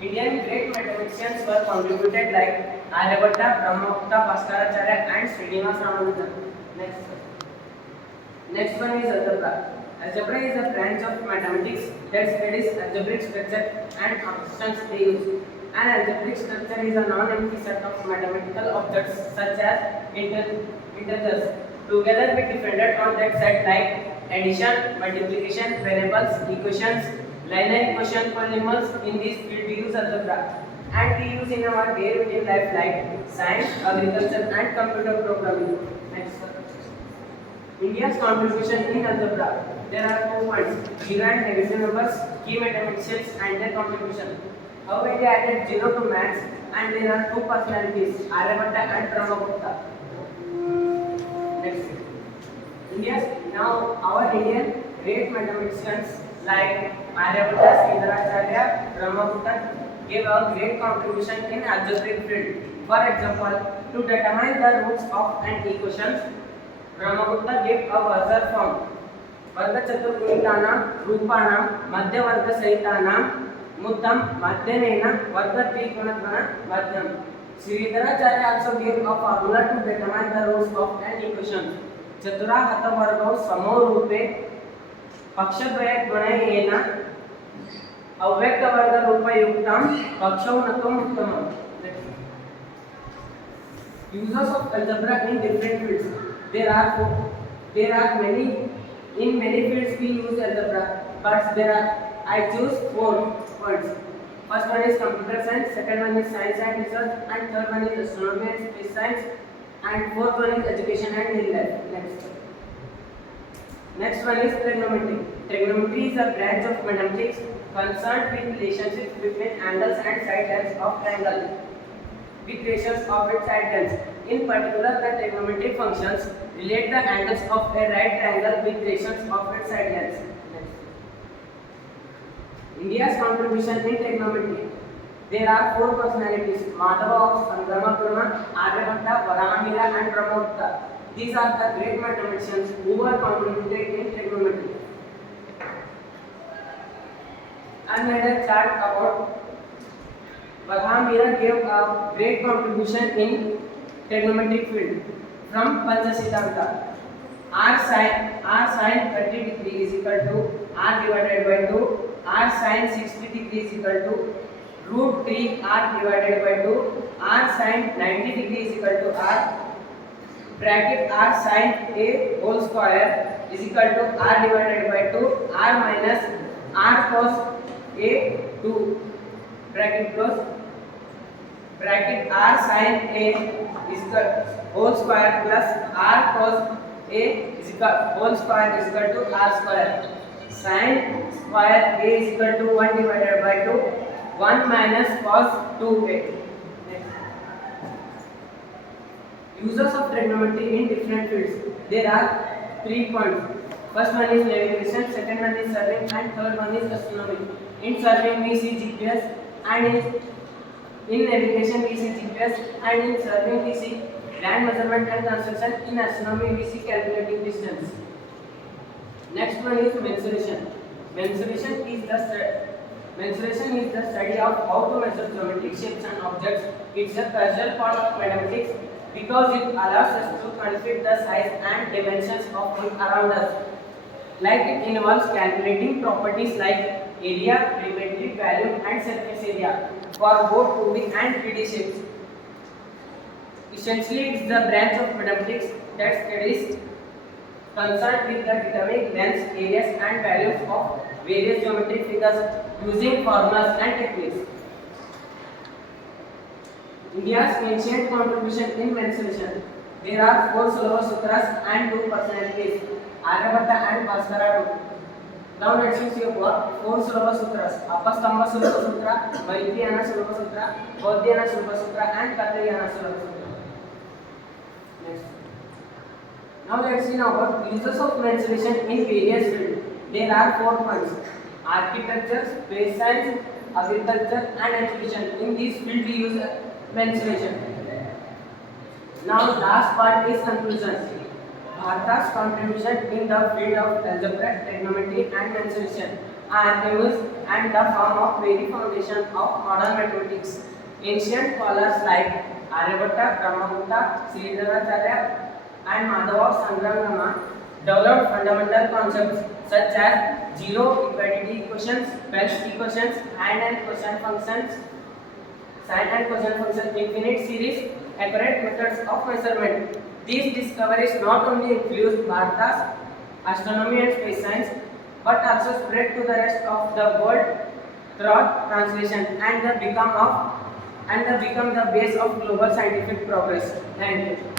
Indian great mathematicians were contributed like Aryabhatta, Brahmagupta, Bhaskaracharya and Srinivas Ramanujan. Next one is algebra. Algebra is a branch of mathematics that studies algebraic structure and functions they use. An algebraic structure is a non-empty set of mathematical objects such as integers together be dependent on that set like addition, multiplication, variables, equations, linear equation, polynomials. In this field we use algebra and we use in our day routine life like science, agriculture and computer programming. Next one. India's contribution in algebra. There are 2 points, zero and negative numbers, key mathematicians and their contribution. How India added zero to maths and there are 2 personalities, Aryabhatta and Brahmagupta. Next. Now our Indian great mathematicians like Aryabhatta, Sridharacharya, Brahmagupta gave a great contribution in algebraic field. For example, to determine the roots of an equation, Brahmagupta gave a Wazar form. वर्ग चतुर्गुणिकानां रूपाणां मध्यवर्गसहितानां मुद्दं मध्यनेन वर्ग त्रिकोणगुण मध्यम. Sridharacharya also gave a formula to determine the roots of an equation. चतुराहतवर्गौ समो रूपे पक्षद्वयगुणेन अव्यक्तवर्गरूपयुक्तं पक्षौनकम् उत्तमम्. Uses of algebra in different fields. There are many. In many fields we use algebra, but I choose 4 points. First one is computer science, second one is science and research, and third one is astronomy and space science, and fourth one is education and daily life. Next one is trigonometry. Trigonometry is a branch of mathematics concerned with relationships between angles and side lengths of triangle with ratios of its side lengths. In particular, the trigonometric functions relate the angles of a right triangle with ratios of its side lengths. India's contribution in trigonometry. There are 4 personalities: Madhava of Sangamakurma, Aryabhatta, Varahamila and Brahmagupta. These are the great mathematicians who were contributed in trigonometry. I made a chart about Varahamila gave a great contribution in trigonometric field from Panchasiddhanta. R sin 30 degree is equal to R divided by 2. R sin 60 degree is equal to root 3 R divided by 2. R sin 90 degree is equal to R bracket R sin A whole square is equal to R divided by 2. R minus R cos A 2 bracket close bracket R sin A is equal whole square plus R cos A is equal whole square is equal to R square. Sin square A is equal to 1 divided by 2. 1 minus cos 2A. Uses of trigonometry in different fields. There are 3 points. First one is navigation, second one is surveying, and third one is astronomy. In surveying we see GPS, and in navigation we see GPS, and in surveying we see land measurement and construction. In astronomy we see calculating distance. Next one is mensuration. Mensuration is the study of how to measure geometric shapes and objects. It's a casual part of mathematics because it allows us to quantify the size and dimensions of things around us. Like it involves calculating properties like area, perimetric value and surface area for both 2D and 3D shapes. Essentially, it is the branch of mathematics that studies concerned with the determining lengths, areas and values of various geometric figures using formulas and techniques. India's ancient contribution in mensuration. There are 4 Sulava Sutras and 2 personalities, Aryabhatta and Bhaskara. Now let's see about 4 Sulava Sutras: Apastamba Sulava Sutra, Vaidyana Sulava Sutra, Bodhyana Sulava Sutra and Katyayana Sulava Sutra. Next. Now let's see about uses of mensuration in various fields. There are 4 points: architecture, space science, agriculture and education. In this field we use mensuration. Now last part is conclusion. Bharata's contribution in the field of algebra, trigonometry and mensuration are used and the form of very foundation of modern mathematics. Ancient scholars like Aryabhatta, Brahmagupta, Sridharacharya, and Madhava Sangrama developed fundamental concepts such as zero equality equations, best equations, and cosine functions, sine and cosine functions, infinite series, accurate methods of measurement. These discoveries not only influenced Bharata's astronomy and space science, but also spread to the rest of the world through translation and the become the base of global scientific progress. Thank you.